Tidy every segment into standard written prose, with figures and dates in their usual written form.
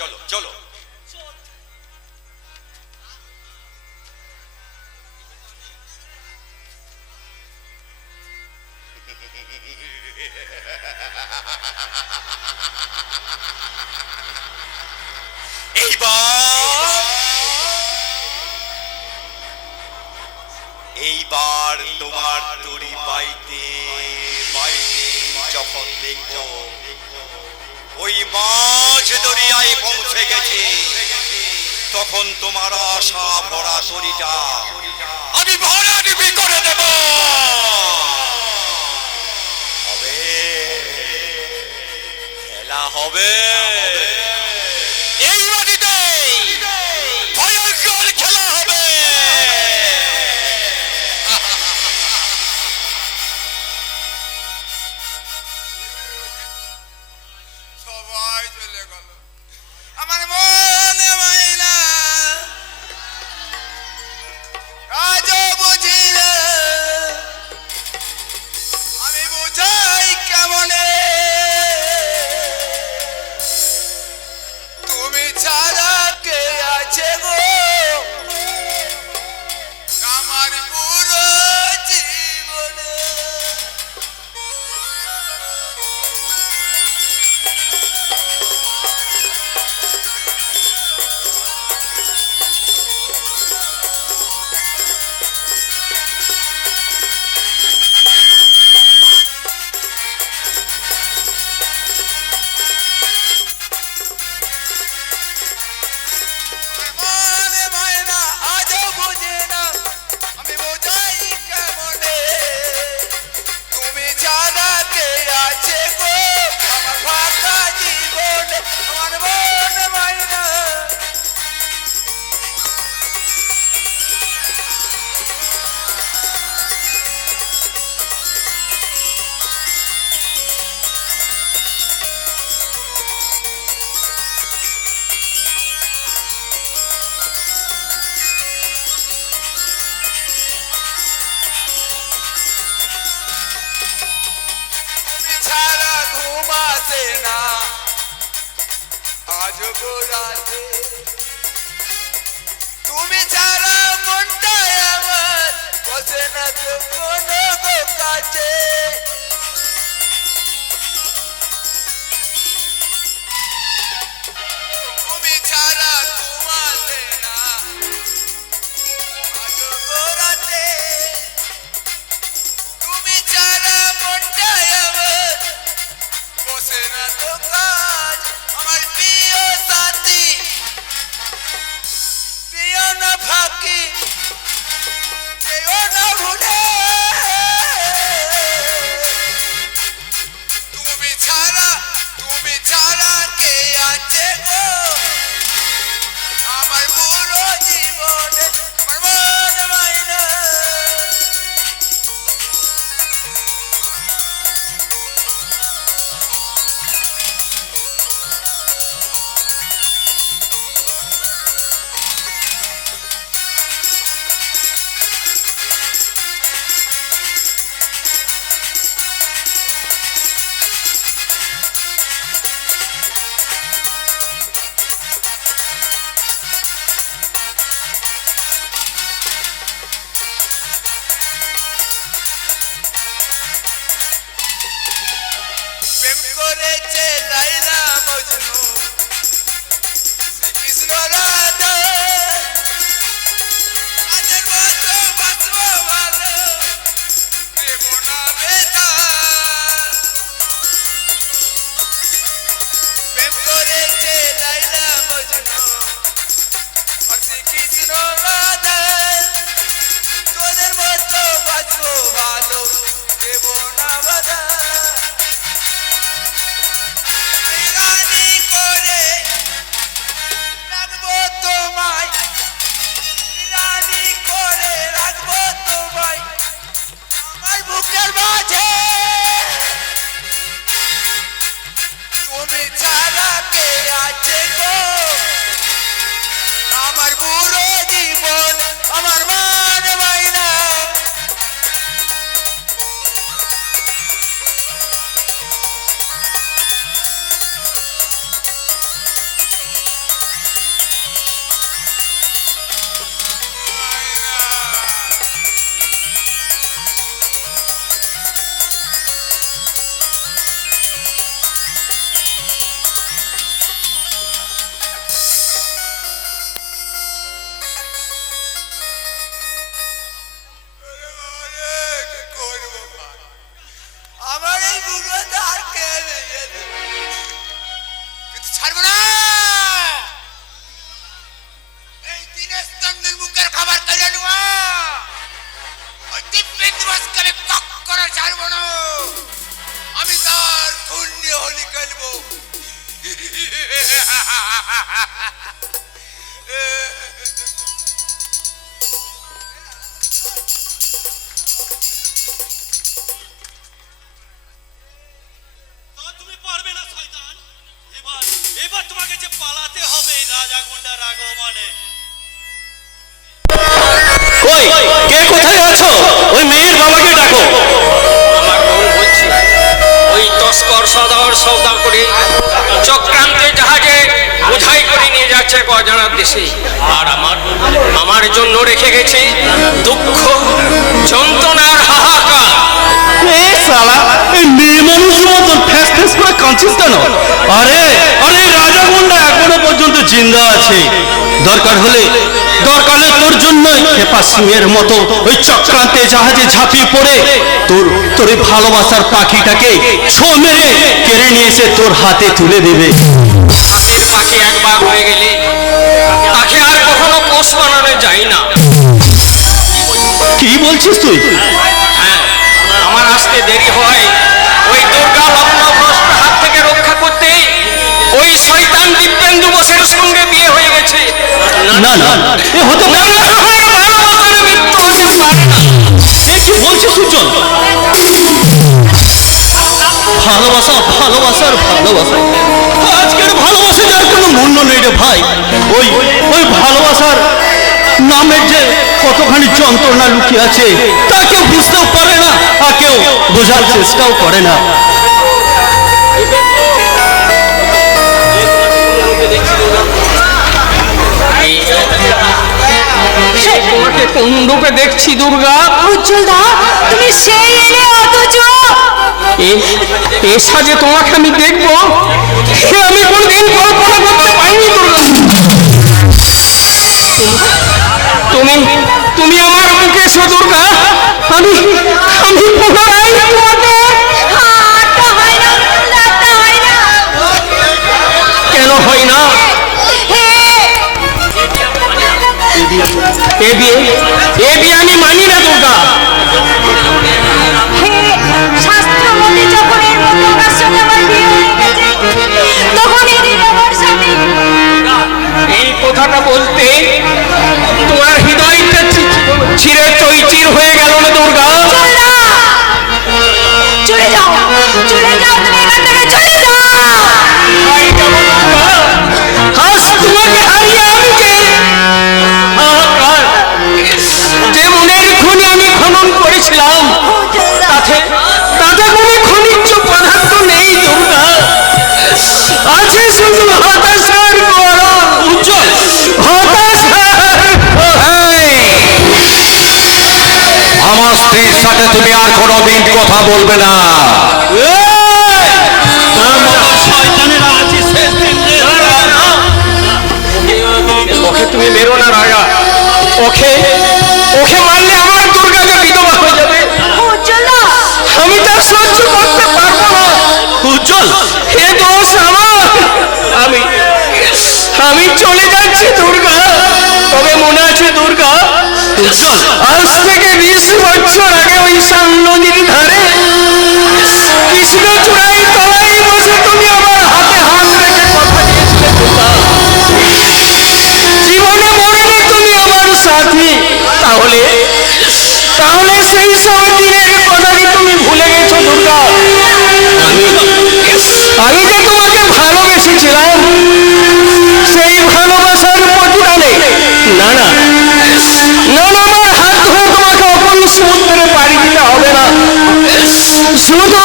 চলো চলো। এইবার তোমার তরি পাইতে পাইতে যখন দেখব ওই মাঝ দরিয়ায় পৌঁছে গেছে, তখন তোমার আশা ভরা তরিটা আমি ভরাডুবি করে দেব। হবে খেলা হবে, এই মাটিতে ভয়ঙ্কর খেলা হবে। সবাই চলে গেল, আমার মনে মাইনা আজও বুঝি না, আমি বুঝাই কেমনে তুমি ছাড়া কে আছে গো আমার পুরো জীবনে। মনে মায়না আজও বুঝি না, আমি বোঝাই কেমনে তুমি ছাড়া কে আছে গো আমার ফাঁকা জীবনে। আমার মনে মায়না তুমি ছাড়া ঘুম আসে না আজ গো রাতে, তুমি ছাড়া মনটায় আমার বসে না তো কোনো গো কাছে। তুমি ছাড়া ঘুম আসে না আজ গো রাতে, তুমি ছাড়া মনটায় আমার বসে না তো কাজ। আমার প্রিয় সাথী প্রিয় না ফাঁকি প্রিয় না ভুলে, তুমি ছাড়া কে আছে গো আমার পুরো জীবনে। আমার মনে মাইনা প্রেম করেছে লাইলা মজনু শ্রীকৃষ্ণ রাধা, আজের মতো বাঁচবো ভালো দেব না বেদান। প্রেম করেছে লাইলা মজনু আর শ্রীকৃষ্ণ রাধা, তোদের মতো বাঁচবো ভালো দেব না বাধা। রানী করে রাখবো তোমায়, রানী করে রাখবো তোমায় আমার বুকের মাঝে, তুমি ছাড়া কে আছে গো সওদা করে চক্রান্তে জাহাজে বোঝাই করে নিয়ে যাচ্ছে এক অজানার দেশে। আর আমার জন্য রেখে গেছে দুঃখ, যন্ত্রণার হাহাকার। এই শালা, এই মেয়ে মানুষের মতন ফ্যাস ফ্যাস করে কাঁদছিস কেন? আরে আরে রাজা গুন্ডা এখনো পর্যন্ত জিন্দা আছে। দরকার হলে তোর জন্য খেপা সিংহের মতো ওই চক্রান্তে জাহাজে ঝাঁপিয়ে পড়ে তোর ওই ভালোবাসার পাখিটাকে ছো মেরে কেড়ে নিয়ে এসে তোর হাতে তুলে দেবে। হাতের পাখি একবার হয়ে গেলে তাকে আর কখনো পোষ বানানো যায় না। কি বলছিস তুই? হ্যাঁ, আমার আসতে দেরি হয় ওই দুর্গা লগ্নভ্রষ্ট হাত থেকে রক্ষা করতে ওই শয়তান দিব্যেন্দু বোসের সঙ্গে বিয়ে হয়ে গেছে। না না, এ হতে পারে না। ভালোবাসার মৃত্যু হতে পারে না। এ কি বলছিস সুজন? ভালোবাসা ভালোবাসার ভালোবাসা, আজকের ভালোবাসা যার কোনো মূল্য নেই রে ভাই। ওই ভালোবাসার নামের যে কতখানি যন্ত্রণা লুকিয়ে আছে তা কেউ বুঝতেও পারে না, আর কেউ বোঝার চেষ্টাও করে না। তোমাকে কোন রূপে দেখছি দুর্গা? উজ্জ্বলদা, তুমি সেই এলে অথচ এ সাজে তোমাকে আমি দেখবো, সে আমি কোনদিন কল্পনা করতে পারিনি দুর্গা। তুমি আমার মুখে এসো দুর্গা। আমি পুনরায় তোমাকে। হাতটা হয় না, হাতটা হয় না। কেন হয় না? এ বিয়ে আমি মানি না দুর্গা। শাস্ত্র মতে যখন এর মতো ওনার সঙ্গে আমার বিয়ে হয়ে গেছে, তখন এরই আমার স্বামী। এই কথাটা বলতে তোমার হৃদয়টা ছিঁড়ে চৈচির হয়ে গেল না দুর্গা? চলে যাও, চলে যাও, তুমি এখান থেকে চলে যাও। তাই যাব দুর্গা? আজ তোমাকে হারিয়ে আমি যে মনের খনি আমি খনন করেছিলাম তাতে কোনো খনিজ পদার্থ নেই দুর্গা। আছে শুধু হতাশার গরম। উজ্জ্বল, আমার স্ত্রীর সাথে তুমি আর কোনোদিন কথা বলবে না। ওকে তুমি মেরো না রাজা। ওকে মারলে আমার দুর্গা যে বিধবা হয়ে যাবে, উজ্জ্বলদা, আমি তা সহ্য করতে পারবো না। উজ্জ্বল, এ দোষ আমার। আমি চলে যাচ্ছি দুর্গা। তবে মনে আছে দুর্গা, উজ্জ্বল, আজ থেকে 20 বছর আগে ওই শান নদীর ধারে কৃষ্ণচূড়াই তলায় বসে তুমি আমার হাতে হাত রেখে কথা দিয়েছিলে দুর্গা। জীবনে মরণে তুমি আমার সাথী। তাহলে সেই সব দিনের কথা কি তুমি ভুলে গেছো দুর্গা? আমি যে তোমাকে ভালোবেসেছিলাম, সেই ভালোবাসার প্রতিদানে না আমার হাত ধরে তোমাকে অপন সমুদ্রে পাড়ি দিতে হবে না। শুধু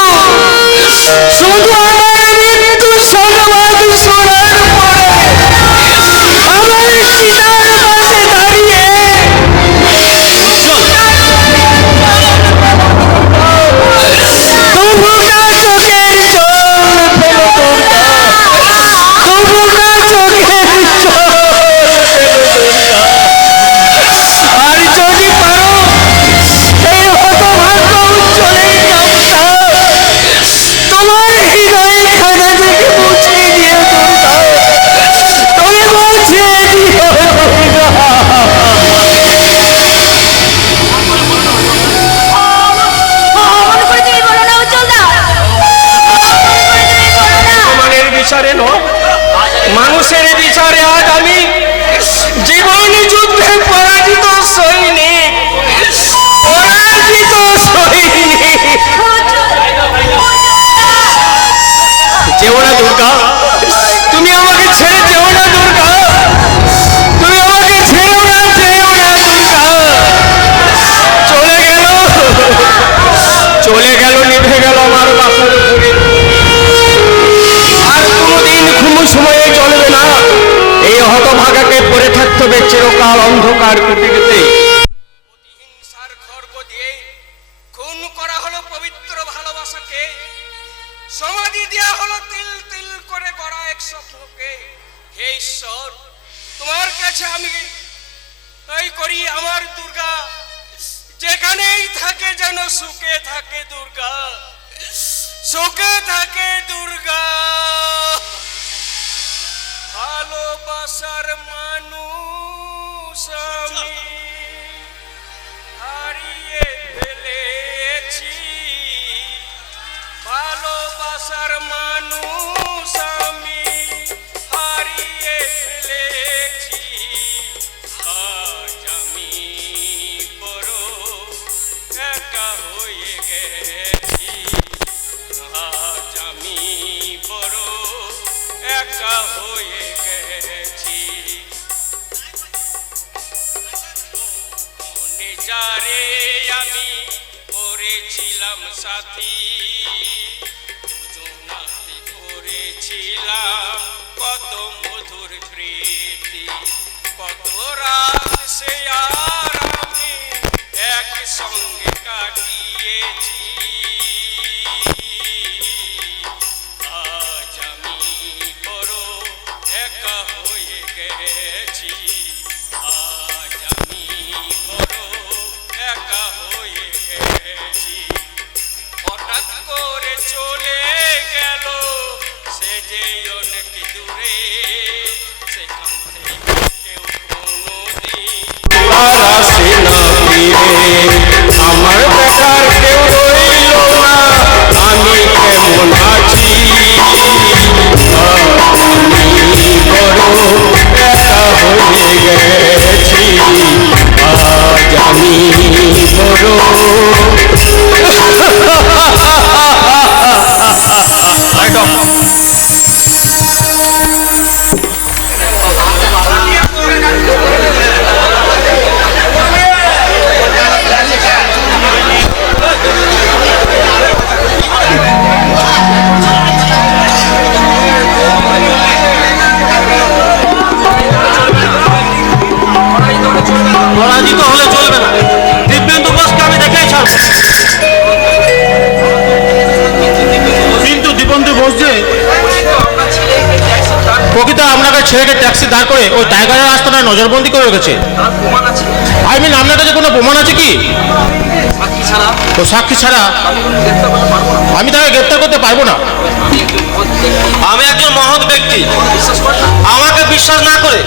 আমার মৃত্যু সংবাদ শোনার পরে আমার চিতার পাশে দাঁড়িয়ে তবুকা চোখের জল ফেলো দুর্গা, তবুকা চোখের জল ফেলো দুর্গা। আর যদি পারো এই হতভাগ্য উজ্জ্বলের নামটা তোমার হৃদয় খানা থেকে মুছে দিয়ে দুর্গা, তুমি মুছে দিও দুর্গা। অমন করে তুমি বলো না উজ্জ্বলদা, অমন করে তুমি বলো না। ভগবানের বিচারে নয়, মানুষের বিচারে আজ আমি জীবন যুদ্ধে পরাজিত সৈনিক। যেও না দুর্গা, তুমি আমাকে ছেড়ে যেও না দুর্গা, তুমি আমাকে ছেড়েও না, যেও না দুর্গা। চলে গেল নিভে গেল আমার বাসার উপরে। অন্ধকার কুটিরতে প্রতিহিংসার খড়গ দিয়ে খুন করা হলো পবিত্র ভালোবাসাকে, সমাধি দেওয়া হলো তিল তিল করে গড়া এক স্বপ্নকে। হে ঈশ্বর, তোমার কাছে আমি এই করি আমার দুর্গা, যেখানেই থাকে যেন সুখে থাকে দুর্গা, সুখে থাকে দুর্গা। ভালোবাসার মানুষ আমি হারিয়ে ফেলেছি, ভালোবাসার মানুষ আমি হারিয়ে ফেলেছি। আজ আমি বড় একা হয়ে গেছি, আজ আমি বড় একা হয়ে গেছি। মনে যারে আমি করেছিলাম সাথী, দুজনাতে করেছিলাম কত মধুর স্মৃতি, কত রাত সে আর আমি একসঙ্গে কাটিয়েছি। আজ আমি বড় একা হয়ে গেছি, আজ আমি বড় একা হয়ে গেছি। হঠাৎ করে চলে গেল সে যে অনেক দূরে, সেখান থেকে কেউ কোনোদিন আর আসে না ফিরে। আমার দেখার কেউ রইল না, আমি কেমন আছি। আমি বড় একা হয়ে গেছি, আজ আমি বড়। পরাজিত হলে চলবে না, দিব্যেন্দু বোসকে আমি দেখেই ছাড়বো। কিন্তু দিব্যেন্দু বোস যে প্রকৃত আপনাকে ছেড়ে ট্যাক্সি দাঁড় করে ওই টাইগারের রাস্তাটায় নজরবন্দি করে রেখেছে। আই মিন আপনার কাছে কোনো প্রমাণ আছে কি? তো সাক্ষী ছাড়া আমি তাকে গ্রেপ্তার করতে পারবো না। আমি একজন মহৎ ব্যক্তি, আমাকে বিশ্বাস না করে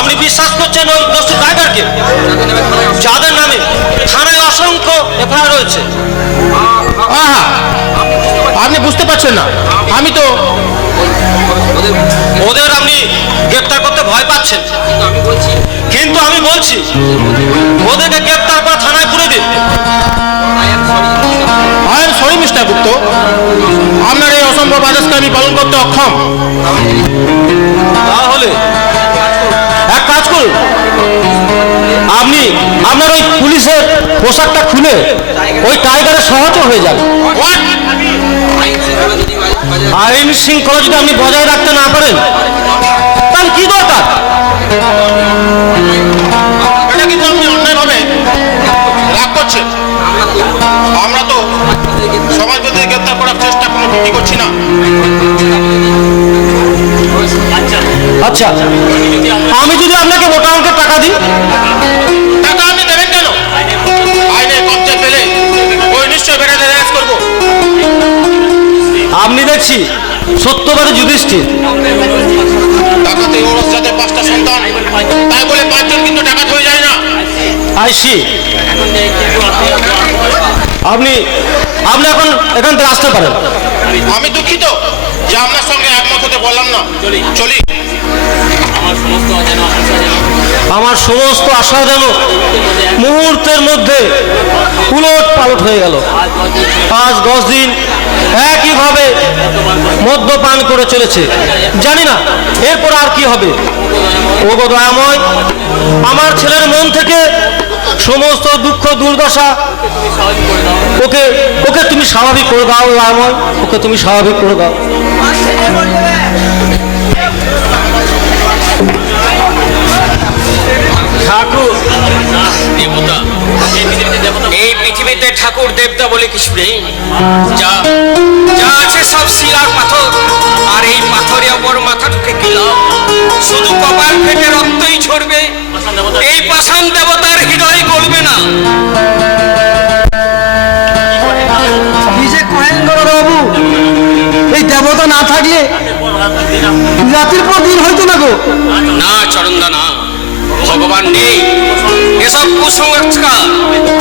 আপনি বিশ্বাস করছেন ওই দোষী টাইগারকে, যাদের নামে থানায় অসংখ্য এফআইআর রয়েছে। আহা, আপনি বুঝতে পারছেন না, আমি তো ওদের আপনি গ্রেপ্তার করতে ভয় পাচ্ছেন, কিন্তু আমি বলছি ওদেরকে গ্রেপ্তার করে থানায় পুরে দিন। আই এম সরি মিস্টার গুপ্ত, আপনার এই অসম্ভব আদেশকে আমি পালন করতে অক্ষম। তাহলে এক কাজ করুন, আপনি আপনার ওই পুলিশের পোশাকটা খুলে ওই টাইগারের সহচর হয়ে যান। আইন শৃঙ্খলা যদি আপনি বজায় রাখতে না পারেন তাহলে কি দরকার? এটা কিন্তু আপনি অন্যায়ভাবে রাগ করছেন। আমরা তো সমাজবাদী গ্রেপ্তার করার চেষ্টা কোনো ত্রুটি করছি না। আচ্ছা, আমি যদি আপনাকে মোটা অঙ্কের টাকা দিই, টাকা আপনি দেবেন কেন? আইনের কবজা পেলে ওই নিশ্চয় বেড়াতে রেস করবো। আপনি দেখছি সত্যবাদী যুধিষ্ঠির। টাকাতে ওরস যাদের 5টা সন্তান, তাই বলে 5 জন কিন্তু টাকা হয়ে যায় না। আইসি, আপনি এখন এখান থেকে আসতে পারেন। আমি দুঃখিত যে আপনার সঙ্গে একমত হতে বললাম না। চলি। আমার সমস্ত আশা যেন মুহূর্তের মধ্যে উলট পালট হয়ে গেল। আজ 10 দিন একইভাবে মদ্যপান করে চলেছে, জানি না এরপর আর কি হবে। ও গো দয়াময়, আমার ছেলের মন থেকে সমস্ত দুঃখ দুর্দশা ওকে তুমি স্বাভাবিক করে দাও দয়াময়, ওকে তুমি স্বাভাবিক করে দাও। ঠাকুর, এই পৃথিবীতে ঠাকুর দেবতা বলে কিছু নেই। যা যা আছে সব শিলার পাথর, আর এই পাথরে ওপর মাথা ঠুকে গেলাম, শুধু কপাল ফেটে রক্তই ঝরবে, এই পাষাণ দেবতার হৃদয় গলবে না। কি যে কহেন বাবু, এই দেবতা না থাকলে রাতের পর দিন হয়তো না গো। না চরণদা না, ভগবান নেই, এসব কুসংস্কার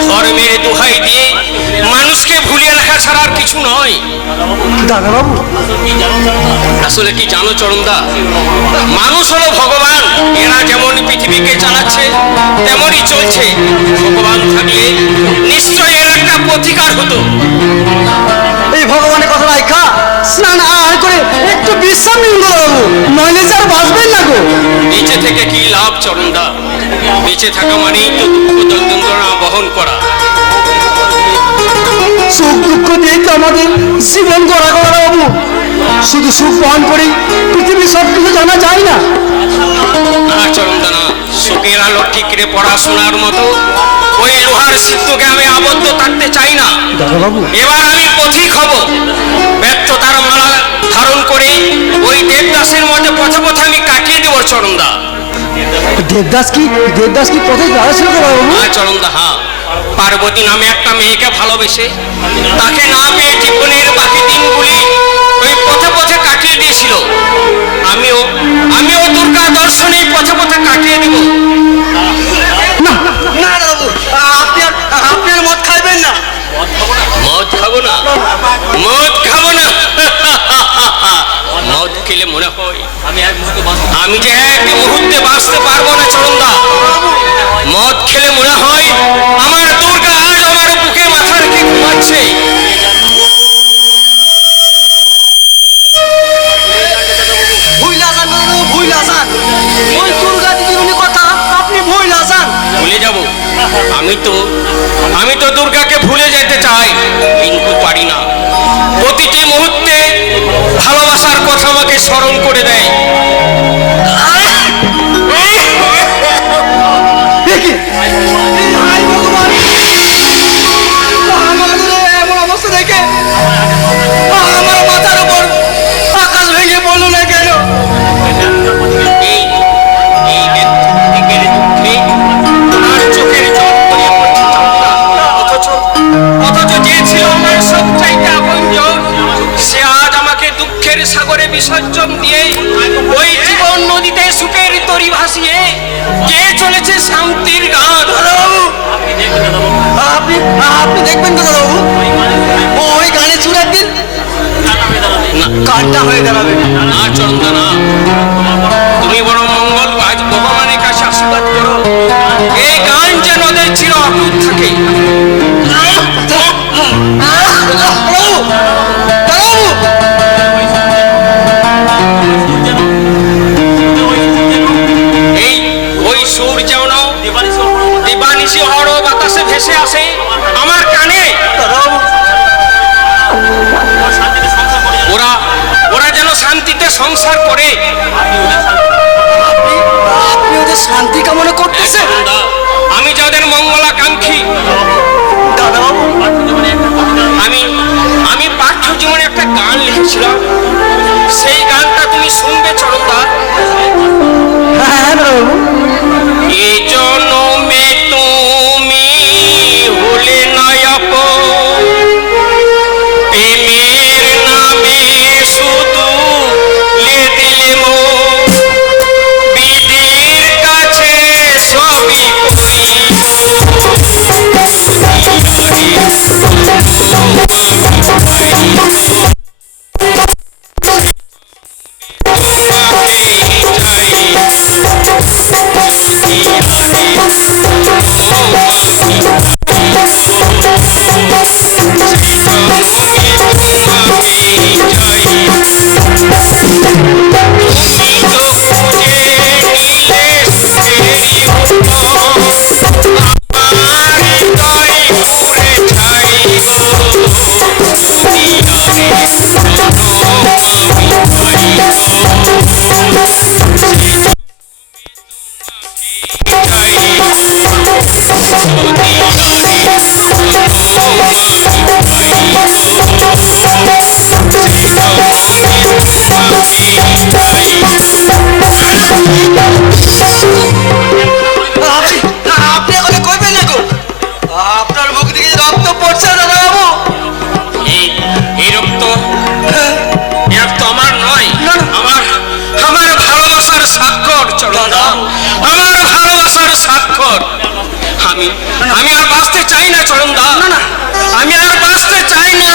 ধর্মের দোহাই দিয়ে মানুষকে ভুলিয়ে রাখা ছাড়া আর কিছু নয়। দাদা বাবু, আসলে কি জানো চরণদা, মানুষ হলো ভগবান, এরা যেমন পৃথিবীকে চালাচ্ছে তেমনই চলছে। ভগবান থাকলে নিশ্চয়ই এর একটা প্রতিকার হতো। এই ভগবানের কথা রাখা স্নান আর করে একটু বিশ্রাম নিন গো বাবু, নইলে যে আর বাঁচবেন না গো। বেঁচে থেকে কি লাভ চরণদা? বেঁচে থাকা মানেই তো দুঃখ যন্ত্রণা বহন করা। সুখ দুঃখ দিয়ে তো আমাদের জীবন গড়া গড়া বাবু, শুধু সুখ বহন করেই পৃথিবীর সব কিছু জানা যায় না। না চরণদা না, সুখের আলো ঠিকরে পড়াশোনার মতো ওই লোহার সিদ্ধকে আমি আবদ্ধ থাকতে চাই না। দাদা বাবু, এবার আমি পথিক হব, ব্যর্থতার মালা ধারণ করে ওই দেবদাসের মধ্যে পথে পথে আমি কাটিয়ে দেবো চরণদা। দেবদাস কি পথে যাওয়া ছিল গো বাবু? হ্যাঁ চরণদা, হ্যাঁ। পার্বতী নামে একটা মেয়েকে ভালোবেসে তাকে না পেয়ে জীবনের বাকি দিনগুলি ওই পথে পথে কাটিয়ে দিয়েছিল। আমিও দুর্গা দর্শনে পথে পথে কাটিয়ে দিব। না না বাবু, আপনি আর মদ খাইবেন না। মদ খাবো না, মদ খাবো না। মদ খেলে মনে হয় আমি যে এক মুহূর্তে বাঁচতে পারবো না চরণদা। মদ খেলে মনে হয় আমার দুর্গা আজ আমার বুকে মাথা রেখে ঘুমাচ্ছে। ওই দুর্গা দিদির কথা আপনি ভুলে যান। ভুলে যাব? আমি তো দুর্গাকে ভুলে যেতে চাই, কিন্তু পারি না। প্রতিটি মুহূর্তে ভালোবাসার কথা আমাকে স্মরণ করে দেয়। এমন অবস্থা দেখে আমার মাথার উপর আকাশ ভেঙে পড়লো না কেন? আমার চোখের জল গড়িয়ে পড়ছে চরণদা। অথচ যে ছিল আমার সবচাইতে আপনজন, সে আজ আমাকে দুঃখের সাগরে বিসর্জন দিয়ে ওই জীবন নদীতে সুখের তরি ভাসিয়ে কে চলেছে শান্তির গান। আপনি দেখবেন তো দাদা বাবু, ওই গানে চুরার দিন কানটা হয়ে দাঁড়াবে। না চরণদা না, তুমি বড় মঙ্গল আজ ভগবানের কাছে আশীর্বাদ করো, এই গান যেন ওদের চির অটুট থাকে। এই ওই সুর যেন দিবানিশি হড় বাতাসে ভেসে আসে আমার কানে। ওরা যেন শান্তিতে সংসার করে। আপনি ওদের শান্তি কামনা করতেছেন? আমি যাদের মঙ্গলাকাঙ্ক্ষী দাদা বাবু, আমি পাঠ্য জীবনে একটা গান লিখেছিলাম, সেই গানটা তুমি শুনবে চরণদা। হ্যাঁ দাদা বাবু, এ জনমে তুমি হলে নায়ক, প্রেমের নামে শুধু লে দিলে মো, বিধির কাছে সবই করি। আপনি এখন কইবেন না গো, আপনার মুখ থেকে রক্ত পড়ছে দাদা বাবু। এই রক্ত আমার নয়, আমার ভালোবাসার স্বাক্ষর চরণদা, আমার ভালোবাসার স্বাক্ষর। আমি আর বাঁচতে চাই না চরণদা, আমি আর বাঁচতে চাই না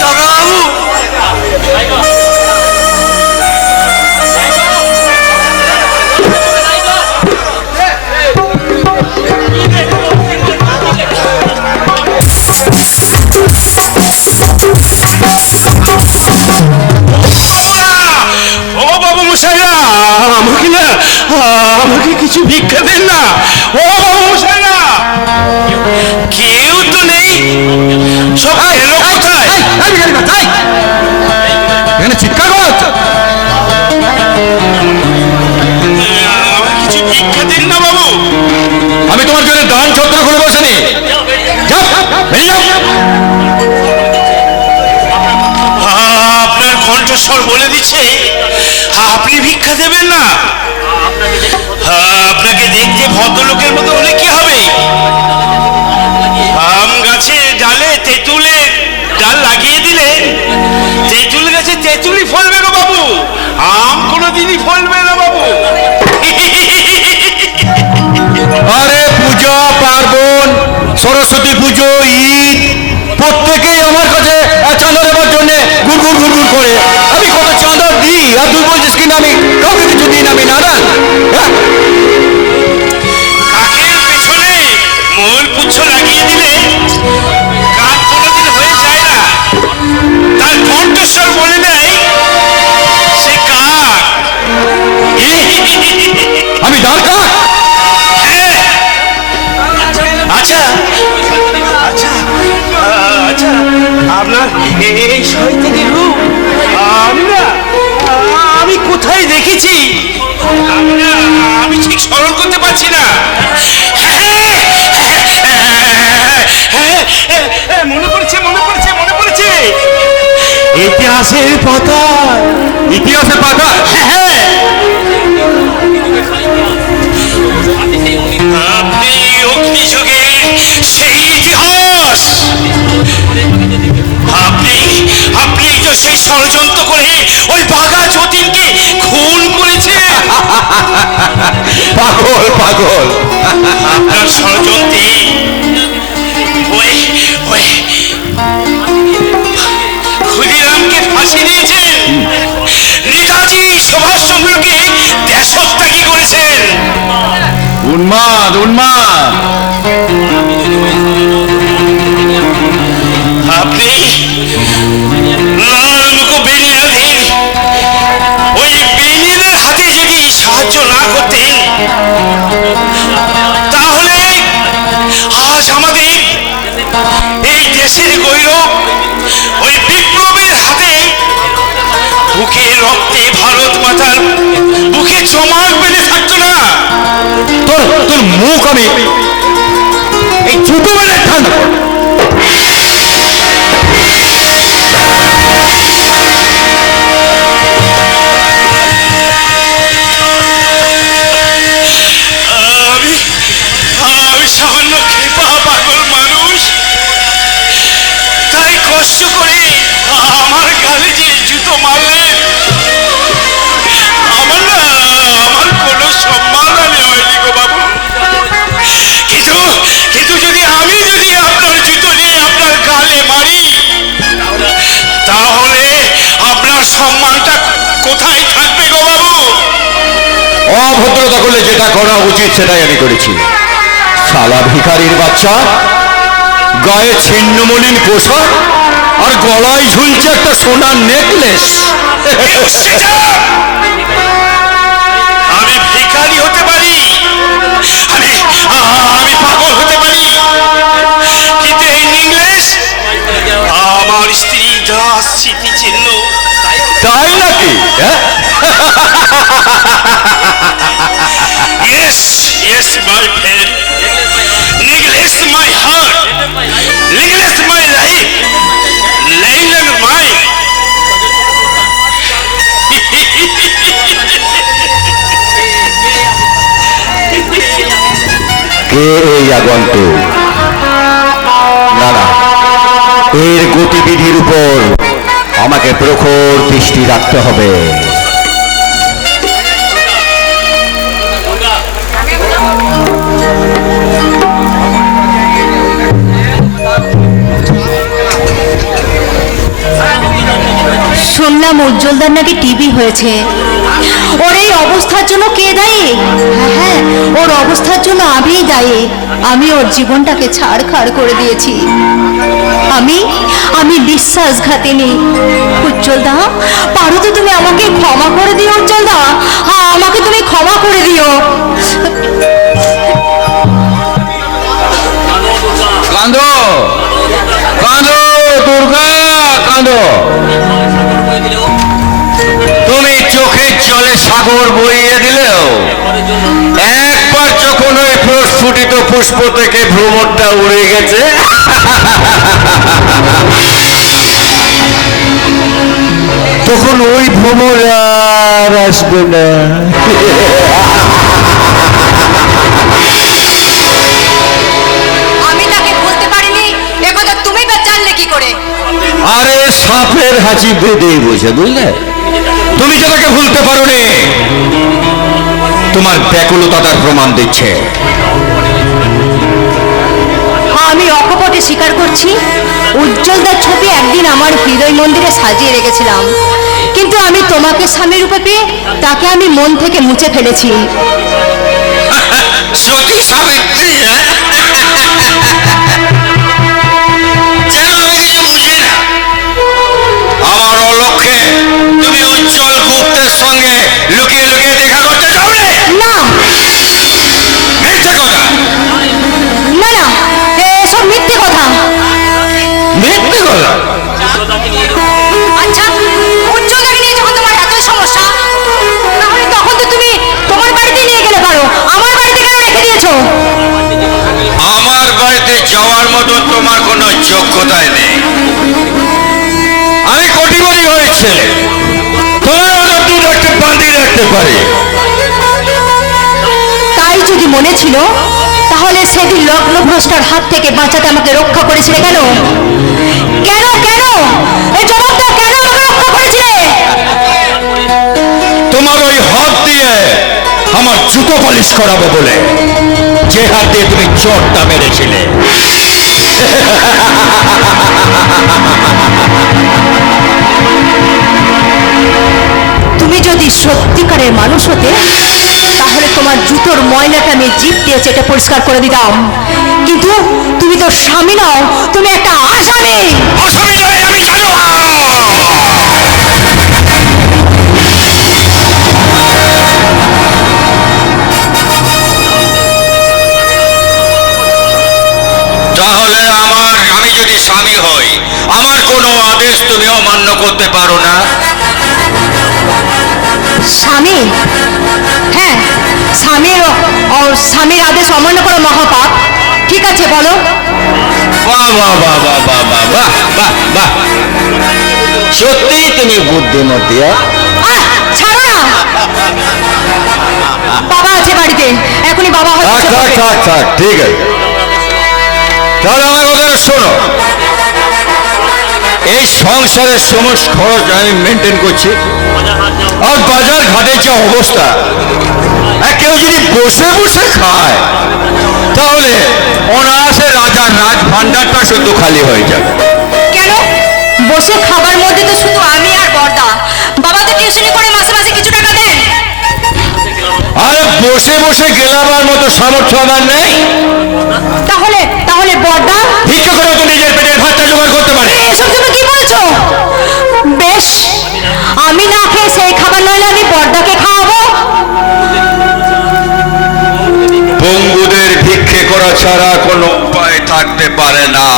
দাদা বাবু। ও বাবু মশাইরা, আমাকে কিছু ভিক্ষা দেন না। ও বাবু মশাইরা, কেউ তো নেই, সব এলো কোথায়? এখানে চিৎকার করছ? আমাকে কিছু ভিক্ষা দিন না বাবু। আমি তোমার জন্য দান ছত্র করে বসেনি। যাও, বেরিয়ে যাও। আপনার কণ্ঠস্বর বলে দিচ্ছে আপনি ভিক্ষা দেবেন না। আপনাকে দেখতে ভদ্রলোকের মতো হলে কি হবে? আম গাছে ডালে তেঁতুলের ডাল লাগিয়ে দিলে তেঁতুল গাছে তেঁতুলই ফলবে না বাবু, আম কোনোদিনই ফলবে না বাবু। আরে পূজা পার্বণ, সরস্বতী পুজো, ঈদ, প্রত্যেকেই আমার কাছে চাঁদা দেওয়ার জন্য গুড়গুড় গুড়গুড় করে। আমি কত চাঁদা দিই, আর তুই বলছিস কিনা আমি কাউকে কিছু দিই না, আমি নারায়ণ। হ্যাঁ, কাকের পেছনে মূল পুচ্ছ লাগিয়ে দিলে কাক কোনোদিন হয়ে যায় না। তার কণ্ঠস্বর বলে দেয় সে কাক। আমি দরকার। হ্যাঁ। আচ্ছা আচ্ছা আচ্ছা, আপনার এই শয়তানি রূপ আমি কোথায় দেখেছি? আমি ঠিক স্মরণ করতে পারছি না। মনে পড়েছে, মনে পড়েছে, মনে পড়েছে। ইতিহাসের পাতা, ইতিহাসের পাতা। হ্যাঁ, আপনি অগ্নিযুগের সেই ইতিহাস। আপনি তো সেই ষড়যন্ত্র করে ওই বাঘা যতীনকে খুন করেছে। পাগল পাগল। আপনার ষড়যন্ত্রে ওই ওই ক্ষুদিরামকে ফাঁসি দিয়েছেন, নেতাজি সুভাষচন্দ্রকে দেশত্যাগী করেছেন। উন্মাদ উন্মাদ। আপনি লাল মুখো বেনিয়াদের ওই বেনিয়াদের হাতে যদি সাহায্য না করতেন, তাহলে আজ আমাদের এই দেশের গৌরব ওই বিপ্লবের হাতে বুকে রক্তে ভারত মাতার বুকে জমাট বেঁধে থাকতো না। তোর তোর মুখ আমি এই জুতো মেরে ঠান্ডা কর। আমি সামান্য খেপা পাগল মানুষ, তাই কষ্ট করে আমার গালে যে জুতো মারলেন, আমার কোনো সম্মান হয়নি গো বাবু। কিন্তু যদি আপনার জুতো নিয়ে আপনার গালে মারি, তাহলে আপনার সম্মানটা কোথায় থাকবে গো বাবু? অভদ্রতা করলে যেটা করা উচিত সেটাই আমি করেছি। শালা ভিখারির বাচ্চা, গায়ে ছিন্নমলিন পোশাক আর গলায় ঝুলছে একটা সোনার নেকলেস। আমি ভিখারি হতে পারি, আমি পাগল হতে পারি, কিন্তু এই নেকলেস আমার স্ত্রী দাস স্মৃতি চিহ্ন। তাই নাকি? Yes, yes, my friend. Neglect my heart. Neglect my life. Layla mine. কে এই আগন্তুক? না না, এর গতিবিধির উপর আমাকে প্রখর দৃষ্টি রাখতে হবে। শুনলাম উজ্জ্বলদার নাকি টিবি হয়েছে। ওর এই অবস্থার জন্য কে দায়ী? হ্যাঁ হ্যাঁ, ওর অবস্থার জন্য আমিই দায়ী। আমি ওর জীবনটাকে ছাড়খাড় করে দিয়েছি। আমি বিশ্বাসঘাতিনী। উজ্জ্বলদা, পারো তো তুমি আমাকে ক্ষমা করে দিও? উজ্জ্বলদা, আমাকে তুমি ক্ষমা করে দিও। কাঁদো কাঁদো দুর্গা, কাঁদো। তুমি চোখের জলে সাগর বইয়ে দিলেও একবার যখন ওই প্রস্ফুটিত পুষ্প থেকে ভ্রমরটা উড়ে গেছে, তখন ওই ভ্রমর আর আসবে না। আমি তাকে বলতে পারিনি, একথা তুমি বা জানলে কি করে? আরে সাপের হাঁচি বেঁধে বসে, বুঝলে? তুমি যে তাকে ভুলতে পারোনি, তোমার ব্যাকুলতা তার প্রমাণ দিচ্ছে। আমি অকপটে স্বীকার করছি, উজ্জ্বলদার ছবি একদিন আমার হৃদয় মন্দিরে সাজিয়ে রেখেছিলাম, কিন্তু আমি তোমাকে স্বামী রূপে পেয়ে তাকে আমি মন থেকে মুছে ফেলেছি। সতী সাবিত্রী, যেন আমি কিছু বুঝি না। আমার অলক্ষ্যে তুমি উজ্জ্বল গুপ্তের সঙ্গে লুকিয়ে লুকিয়ে দেখা করতে চাও না? না মিথ্যে কথা। না না, এসব মিথ্যে কথা। মিথ্যে কথা? আচ্ছা, উজ্জ্বলদাকে নিয়ে যখন তোমার এতই সমস্যা, তাহলে তখন তো তুমি তোমার বাড়িতে নিয়ে গেলে পারো, আমার বাড়িতে কেন রেখে দিয়েছো? আমার বাড়িতে যাওয়ার মতো তোমার কোনো যোগ্যতাই নেই। আমি কোটিপতি হয়েছে, তোমার মতো দুধ একটা বাঁধি রাখতে পারি। তাই যদি মনে ছিল, তাহলে সেদিন লগ্নভ্রষ্টার হাত থেকে বাঁচাতে আমাকে রক্ষা করেছিলে কেন? কেন কেন এই জবাবটা কেন আমাকে রক্ষা করেছিলে? তোমার ওই হাত দিয়ে আমার জুতো পালিশ করাবো বলে, যে হাত দিয়ে তুমি চোরটা মেরেছিলে। তুমি যদি সত্যিকারের মানুষ হতে, তাহলে তোমার জুতোর ময়লাটা আমি জিভ দিয়ে চেটে পরিষ্কার করে দিতাম, কিন্তু তুমি তো স্বামী নও, তুমি একটা আসামি। অস্বামী নয়, আমি জানো। তাহলে আমি যদি স্বামী হই, আমার কোনো আদেশ তুমি অমান্য করতে পারো না? স্বামী? হ্যাঁ, স্বামীর আদেশ অমান্য করা মহাপাপ। ঠিক আছে, বলো। বাহ বাহ বাহ বাহ বাহ বাহ বাহ বাহ বাহ, সত্যিই তুমি বুদ্ধিমতী। ছাড়ো না, বাবা আছে বাড়িতে, এখনই বাবা হয়তো এসে পড়বে। থাক, ঠিক আছে। তাহলে আমার কথাটা শোনো, এই সংসারের সমস্ত খরচ আমি মেনটেন করছি, আর বাজার ঘাটের যে অবস্থা, কেউ যদি বসে বসে খায়, তাহলে অনায়াসে রাজার রাজ ভান্ডারটা শুধু খালি হয়ে যাবে। কেন? বসে খাবার মধ্যে তো শুধু আমি আর বর্দা। বাবা তো টিউশনি করে মাসে মাসে কিছু টাকা দেন। আরে বসে বসে গেলাবার মতো সামর্থ্য আমার নেই। তাহলে বর্দা ভিক্ষা করে তো নিজের পেটের ভাতটা জোগাড় করতে পারে। এসব তুমি কি বলছো? বেশ, আমি না খেয়ে সেই খাবার নইলে আমি বর্দাকে খাওয়াবো। পঙ্গুদের ভিক্ষে করা ছাড়া কোনো উপায় থাকতে পারে না।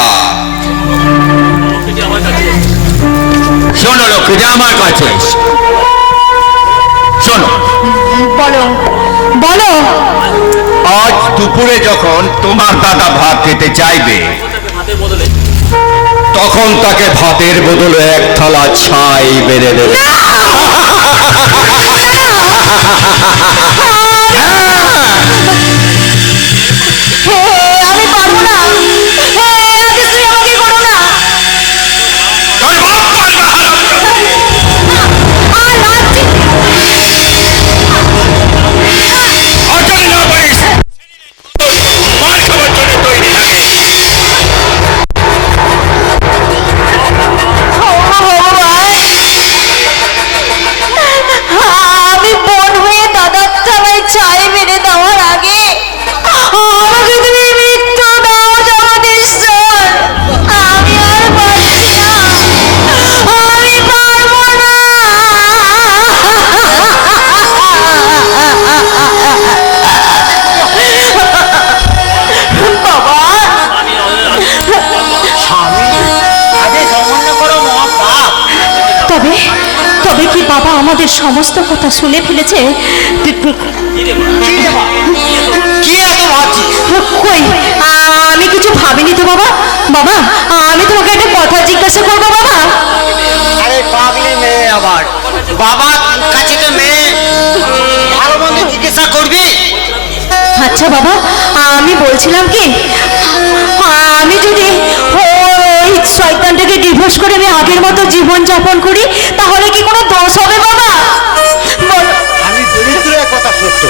শোনো লক্ষ্মী, আমার কাছে দুপুরে যখন তোমার দাদা ভাত খেতে চাইবে তখন তাকে ভাতের বদলে এক থালা ছাই বেড়ে দেবে। আমি পারবো না, আগে তুই আমাকে করো না। তোর বাপ পারবে আর রাত্রি আর যদি না পারিস মার খাবার জন্য তৈরি থাকে। আমি বোন হয়ে দাদার থালায় ছাই মেরে দেওয়ার আগে আমাকে তুমি মৃত্যু দাও জগদীশ্বর। আমি আর পারছি না, আমি পারবো না। বাবা, তবে তবে কি বাবা আমাদের সমস্ত কথা শুনে ফেলেছে? কি এত ভাবছিস? কই, আমি কিছু ভাবিনি তো বাবা। বাবা, আমি তোমাকে একটা কথা জিজ্ঞাসা করবো বাবা। আরে পাগলি মেয়ে, আবার বাবার কাছে তো মেয়ে ভালো মন্দ জিজ্ঞাসা করবি। আচ্ছা বাবা, আমি বলছিলাম কি, আমি যদি ওই শয়তানটাকে ডিভোর্স করে আমি আগের মতো জীবন যাপন করি তাহলে কি কোনো দোষ হবে বাবা? বলো। আমি দরিদ্র কথা সত্য,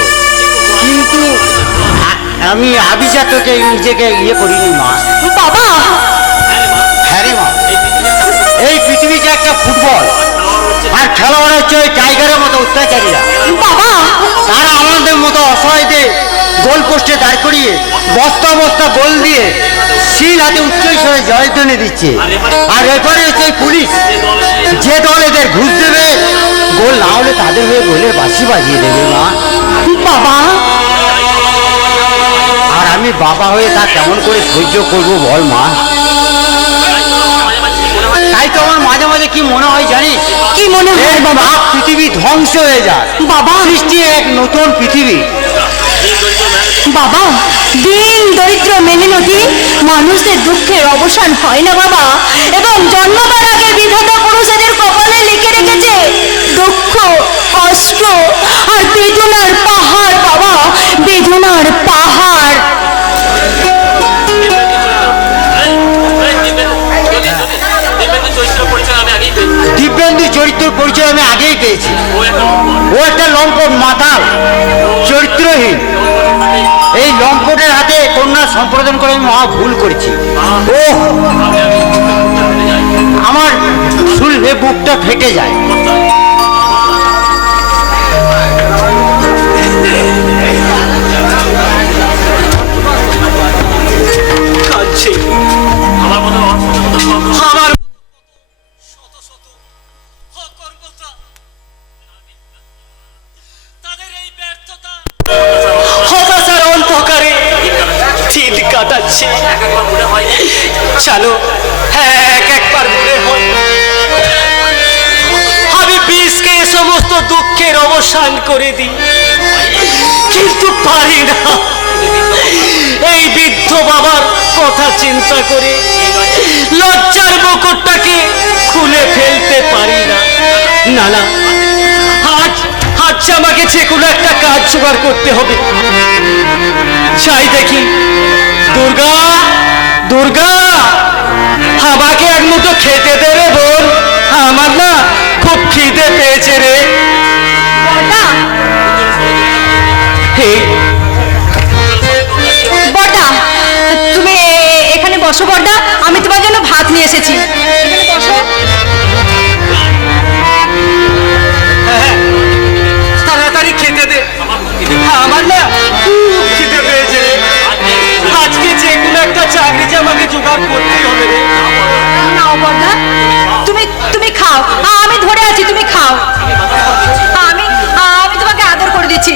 কিন্তু আমি আভিজাতকে নিজেকে করিনি মা। বাবা, হ্যাঁ রে মা, এই পৃথিবীতে একটা ফুটবল আর খেলোয়াড় হচ্ছে ওই টাইগারের মতো অত্যাচারীরা। বাবা, তারা আমাদের মতো অসহায়দের গোল পোস্টে দাঁড় করিয়ে বস্তা বস্তা গোল দিয়ে শিল হাতে উচ্চ স্বরে জয়ধ্বনি দিচ্ছে। আর রেফারি হচ্ছে এই পুলিশ, যে দল এদের ঘুষ দেবে গোল না হলে তাদের হয়ে গোলের বাঁশি বাজিয়ে দেবে মা। বাবা, আর আমি বাবা হয়ে তা কেমন করে সহ্য করবো বল মা? তাই তো আমার মাঝে মাঝে কি মনে হয় জানিস? কি মনে হয় বাবা? পৃথিবী ধ্বংস হয়ে যায়, বাবা, সৃষ্টি এক নতুন পৃথিবী। বাবা, দিন দরিদ্র মেনে নদী মানুষদের দুঃখের অবসান হয় না বাবা, এবং জন্মবার আগে বিধাতা পুরুষদের কপালে লিখে রেখেছে দুঃখ, কষ্ট আর বেদনার পাহাড় বাবা, বেদনার পাহাড়। দিব্যেন্দু চরিত্র পরিচয় আমি আগেই পেয়েছি। ও একটা লম্পট মাতাল, চরিত্রহীন। এই লম্পটের হাতে কন্যা সম্প্রদান করে আমি মহা ভুল করেছি। ও আমার শুনলে বুকটা ফেটে যায়। আমার হতাশার অন্ধকারে দিন কাটাচ্ছে। চলো একবার মনে হয় আমি বিষকে এ সমস্ত দুঃখের অবসান করে দিই, কিন্তু পারি না। এই বৃদ্ধ বাবার কথা চিন্তা করে লজ্জার মুকুটটাকে খুলে ফেলতে পারি না। না না, আজ আমাকে যে কোনো একটা কাজ জোগাড় করতে হবে। চাই দেখি, দুর্গা দুর্গা আমাকে এক মুঠো খেতে দেবে বোন, আমার না খুব খিদে পেয়েছে রে। বড়দা, তুমি এখানে বসো বড়দা, আমি তোমার জন্য ভাত নিয়ে এসেছি। এখানে বসো। তাড়াতাড়ি খেতে দে, আমার না খুব খিদে পেয়েছে রে। আজকে যে কোনো একটা চাকরি যে আমাকে জোগাড় করতেই হবে রে। নাও বড়দা, তুমি খাও, আমি ধরে আছি, তুমি খাও। আমি তোমাকে আদর করে দিচ্ছি।